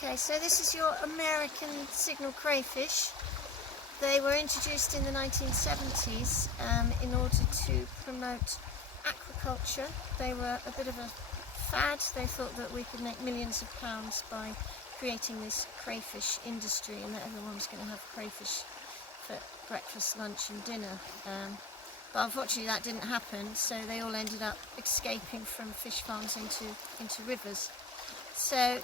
Okay, so this is your American Signal Crayfish. They were introduced in the 1970s in order to promote aquaculture. They were a bit of a fad. They thought that we could make millions of pounds by creating this crayfish industry and that everyone was going to have crayfish for breakfast, lunch and dinner. But unfortunately that didn't happen, so they all ended up escaping from fish farms into rivers. So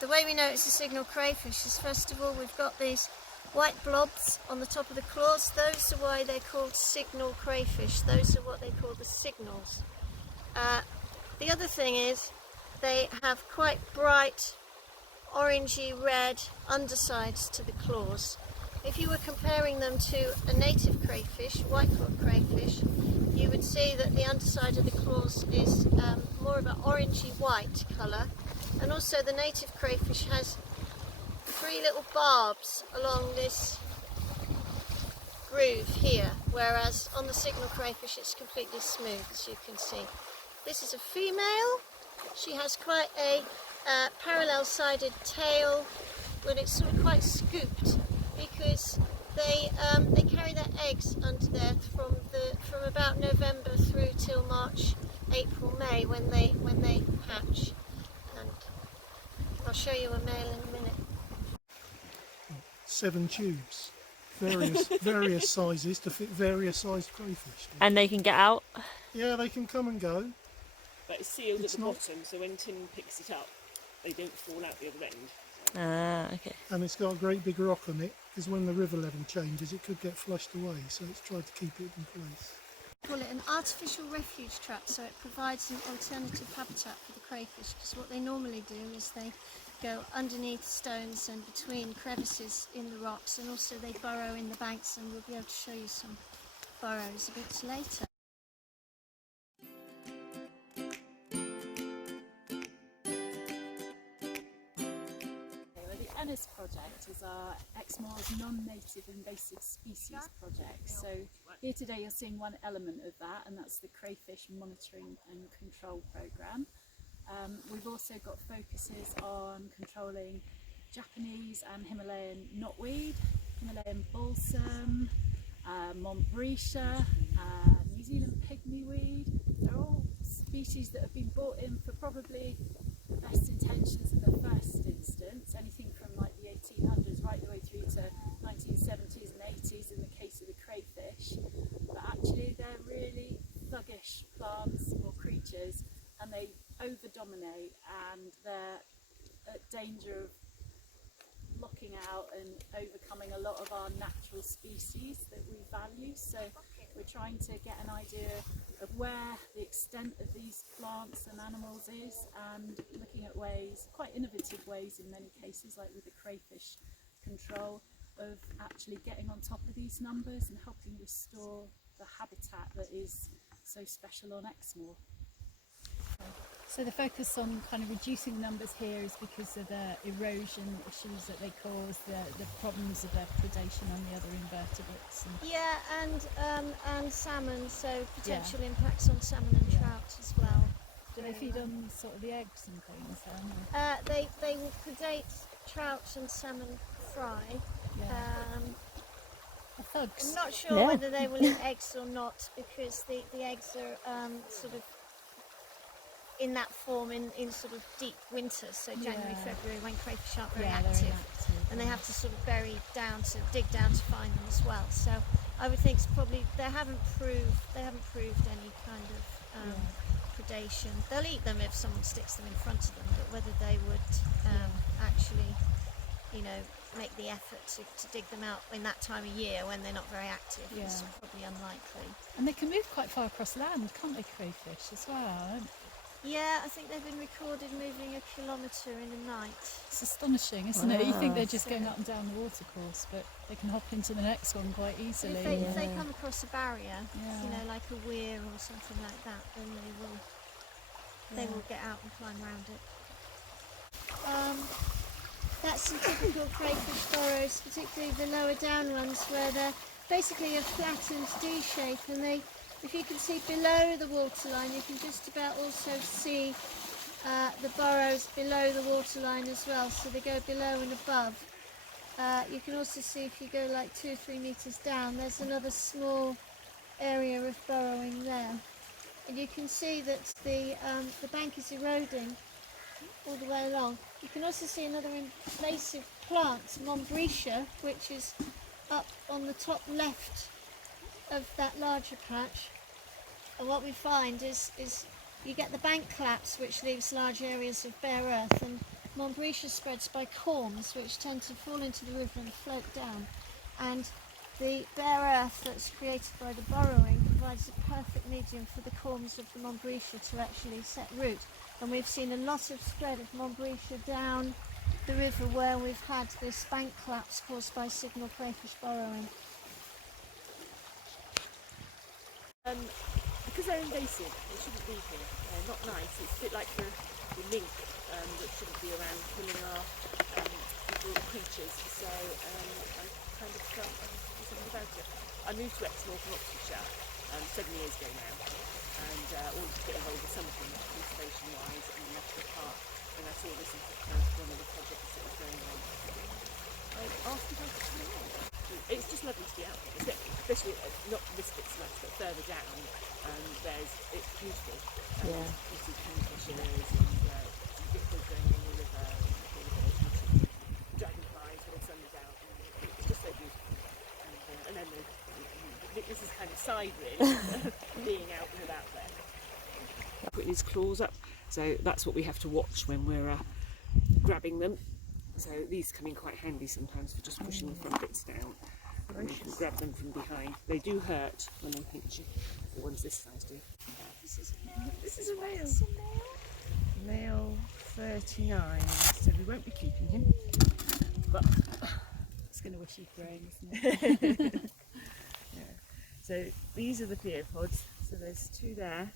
the way we know it's a signal crayfish is, first of all, we've got these white blobs on the top of the claws. Those are why they're called signal crayfish. Those are what they call the signals. The other thing is they have quite bright orangey red undersides to the claws. If you were comparing them to a native crayfish, white-clawed crayfish, you would see that the underside of the claws is more of an orangey white colour, and also the native crayfish has 3 little barbs along this groove here, whereas on the signal crayfish it's completely smooth, as you can see. This is a female. She has quite a parallel-sided tail, but it's sort of quite scooped because they carry their eggs under there from about November through till March, April, May when they hatch. And I'll show you a male in a minute. 7 tubes, various sizes to fit various sized crayfish. And they can get out? Yeah, they can come and go. But it's sealed at the bottom, so when Tim picks it up, they don't fall out the other end. Ah, okay. And it's got a great big rock on it, because when the river level changes it could get flushed away, so it's tried to keep it in place. We call it an artificial refuge trap, so it provides an alternative habitat for the crayfish, because what they normally do is they go underneath stones and between crevices in the rocks, and also they burrow in the banks, and we'll be able to show you some burrows a bit later. The ENNIS project is our Exmoor's non-native invasive species project. So here today you're seeing one element of that, and that's the crayfish monitoring and control programme. We've also got focuses on controlling Japanese and Himalayan knotweed, Himalayan balsam, Montbretia, New Zealand pygmy-weed. They're all species that have been brought in for probably the best intentions in the first instance, anything from like the 1800s right the way through to 1970s and 80s in the case of the crayfish. But actually they're really thuggish plants or creatures, and they over-dominate, and they're at danger of blocking out and overcoming a lot of our natural species that we value. So we're trying to get an idea of where the extent of these plants and animals is, and looking at ways, quite innovative ways in many cases, like with the crayfish control, of actually getting on top of these numbers and helping restore the habitat that is so special on Exmoor. So the focus on kind of reducing the numbers here is because of the erosion issues that they cause, the problems of their predation on the other invertebrates. Yeah, and salmon, so potential impacts on salmon and trout as well. Do they feed on sort of the eggs and things They will predate trout and salmon fry. Thugs. I'm not sure whether they will eat eggs or not, because the eggs are sort of in that form in sort of deep winter, so January, February, when crayfish aren't very active, and they have to sort of dig down to find them as well. So I would think it's probably they haven't proved any kind of predation. They'll eat them if someone sticks them in front of them, but whether they would actually, make the effort to dig them out in that time of year when they're not very active is probably unlikely. And they can move quite far across land, can't they, crayfish as well? Yeah, I think they've been recorded moving 1 kilometre in a night. It's astonishing, isn't it? You think they're just going up and down the watercourse, but they can hop into the next one quite easily. If they come across a barrier, like a weir or something like that, then they will get out and climb around it. That's some typical crayfish burrows, particularly the lower down ones, where they're basically a flattened D shape, and if you can see below the waterline, you can just about also see the burrows below the waterline as well, so they go below and above. You can also see if you go like 2 or 3 metres down, there's another small area of burrowing there. And you can see that the bank is eroding all the way along. You can also see another invasive plant, Montbretia, which is up on the top left of that larger patch. And what we find is you get the bank collapse, which leaves large areas of bare earth, and Montbretia spreads by corms, which tend to fall into the river and float down. And the bare earth that's created by the burrowing provides a perfect medium for the corms of the Montbretia to actually set root. And we've seen a lot of spread of Montbretia down the river where we've had this bank collapse caused by signal crayfish burrowing. Because they're invasive, they shouldn't be here. They're not nice. It's a bit like the mink that shouldn't be around killing our little creatures. So I kind of felt I had to do something about it. I moved to Exmoor from Oxfordshire 7 years ago now, and wanted to get involved with something conservation-wise in the national park. And I saw this as kind of one of the projects that was going on. I asked if I could come along. It's just lovely to be out there, especially not this bit so much, but further down. It's beautiful. Yeah. You see kingfishers and geckos going on the river, and dragonflies when the sun's out. It's just so beautiful. And then this is kind of side really, being out and about there. Putting his claws up, so that's what we have to watch when we're grabbing them. So these come in quite handy sometimes for just pushing the front bits down. And you can grab them from behind. They do hurt when they pinch you. The ones this size do. This is a male. Male 39, so we won't be keeping him. But It's going to wish you'd grown, isn't it? yeah. So these are the pleopods. So there's 2 there.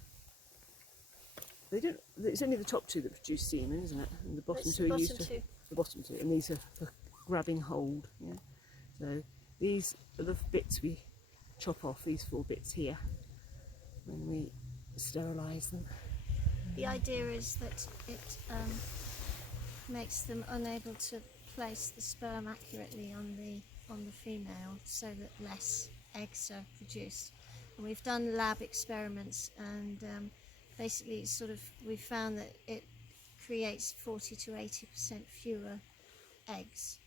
They don't. It's only the top 2 that produce semen, isn't it? And the bottom 2 are used for the bottom 2, and these are for grabbing hold. Yeah. So these are the bits we chop off. These 4 bits here when we sterilise them. The idea is that it makes them unable to place the sperm accurately on the female, so that less eggs are produced. And we've done lab experiments, and basically we found that it creates 40 to 80% fewer eggs.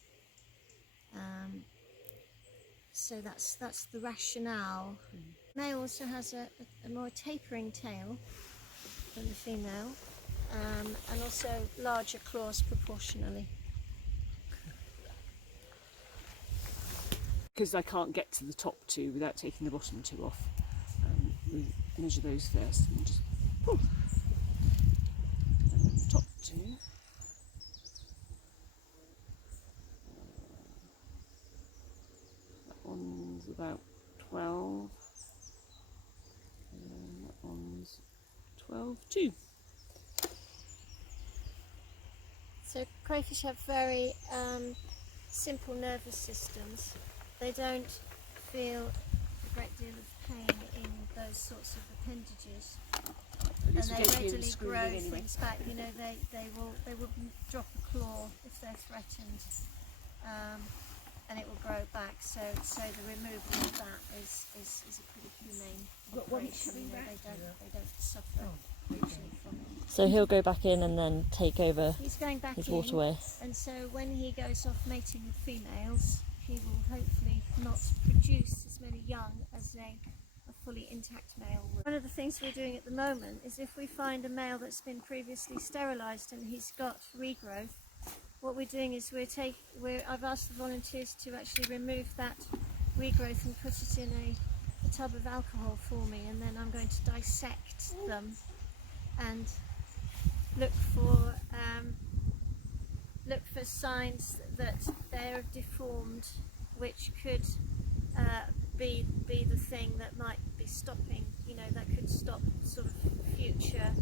So that's the rationale. Male also has a more tapering tail than the female, and also larger claws proportionally. Because I can't get to the top 2 without taking the bottom 2 off. We measure those first and just pull. And then the top 2. That one's about 12. And that one's 12 too. So crayfish have very simple nervous systems. They don't feel a great deal of pain in those sorts of appendages, and they readily grow things back. You know, they will drop a claw if they're threatened, and it will grow back. So the removal of that is a pretty humane operation. You know, they don't suffer hugely from it. So he'll go back in and then take over He's going back his in, waterway. and so when he goes off mating with females, he will hopefully not produce as many young as a fully intact male would. One of the things we're doing at the moment is if we find a male that's been previously sterilised and he's got regrowth, what we're doing is I've asked the volunteers to actually remove that regrowth and put it in a tub of alcohol for me, and then I'm going to dissect them and look for signs that they're deformed, which could be the thing that might be stopping, you know, that could stop sort of future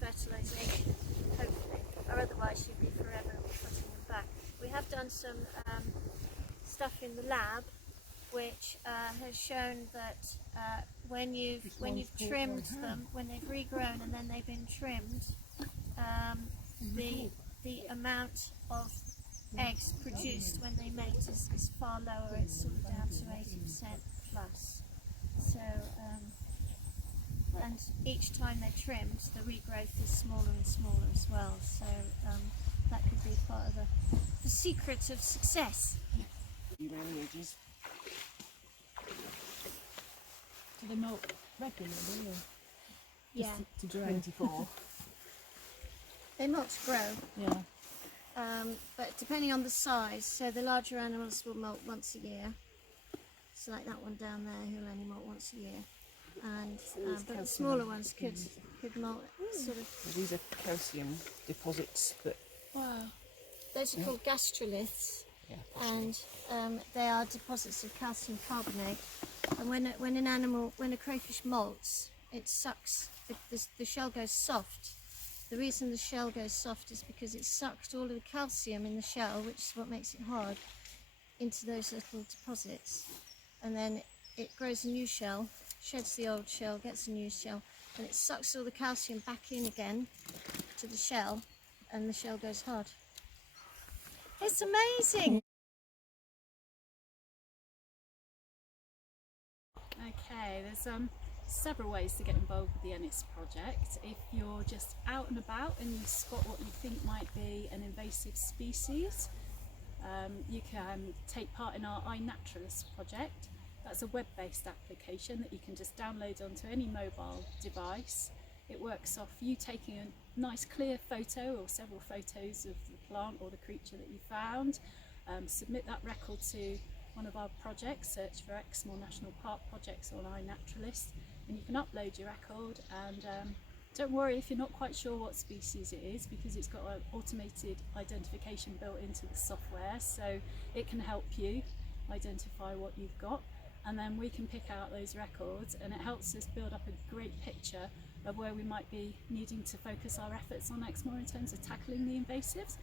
fertilisation, hopefully, or otherwise you'd be forever putting them back. We have done some stuff in the lab which has shown that when you've trimmed them, when they've regrown and then they've been trimmed, the amount of eggs produced when they mate is far lower. It's sort of down to 80% plus. So and each time they're trimmed, the regrowth is smaller and smaller as well. So that could be part of the secret of success. You around the edges. Do they molt regularly? Or? Yeah, To 24. they molt to grow. Yeah. But depending on the size, so the larger animals will molt once a year. So like that one down there, who'll only molt once a year. And but the smaller ones could molt sort of. These are calcium deposits that. Wow. Those are called gastroliths, Yeah. and they are deposits of calcium carbonate. And when a crayfish molts, it sucks. The shell goes soft. The reason the shell goes soft is because it sucked all of the calcium in the shell, which is what makes it hard, into those little deposits. And then it grows a new shell, sheds the old shell, gets a new shell, and it sucks all the calcium back in again to the shell, and the shell goes hard. It's amazing! Okay, there's several ways to get involved with the ENNIS project. If you're just out and about and you spot what you think might be an invasive species, you can take part in our iNaturalist project. That's a web-based application that you can just download onto any mobile device. It works off you taking a nice clear photo or several photos of the plant or the creature that you found, submit that record to one of our projects, search for Exmoor National Park projects on iNaturalist, and you can upload your record. And don't worry if you're not quite sure what species it is, because it's got an automated identification built into the software, so it can help you identify what you've got, and then we can pick out those records, and it helps us build up a great picture of where we might be needing to focus our efforts on Exmoor in terms of tackling the invasives,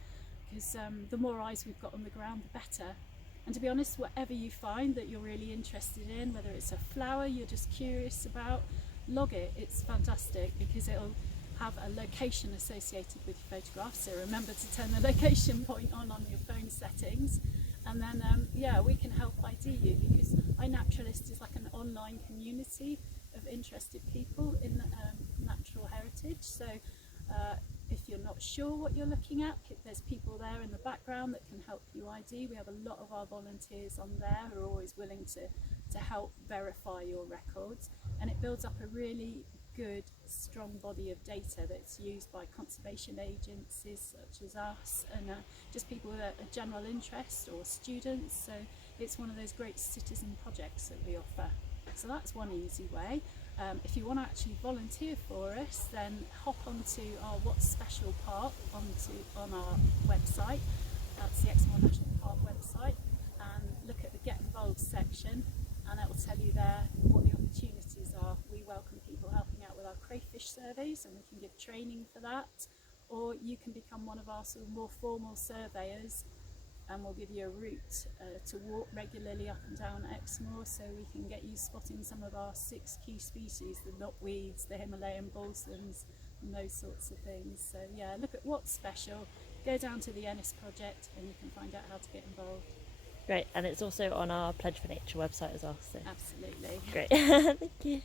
because the more eyes we've got on the ground, the better. And to be honest, whatever you find that you're really interested in, whether it's a flower you're just curious about, log it. It's fantastic because it'll have a location associated with your photograph, so remember to turn the location point on your phone settings, and then yeah, we can help ID you, because iNaturalist is like an online community of interested people in natural heritage. So if you're not sure what you're looking at, there's people there in the background that can help you ID. We have a lot of our volunteers on there who are always willing to help verify your records, and it builds up a really good, strong body of data that's used by conservation agencies such as us, and just people with a general interest or students. So it's one of those great citizen projects that we offer. So that's one easy way. If you want to actually volunteer for us, then hop onto our What's Special part on our website. That's the Exmoor National Park website, and look at the Get Involved section, and it will tell you there what the opportunities are. We welcome people helping out with our crayfish surveys, and we can give training for that, or you can become one of our sort of more formal surveyors, and we'll give you a route to walk regularly up and down Exmoor, so we can get you spotting some of our 6 key species, the knotweeds, the Himalayan balsams, and those sorts of things. So yeah, look at What's Special, go down to the ENNIS project, and you can find out how to get involved. Great, and it's also on our Pledge for Nature website as well. So. Absolutely. Great, thank you.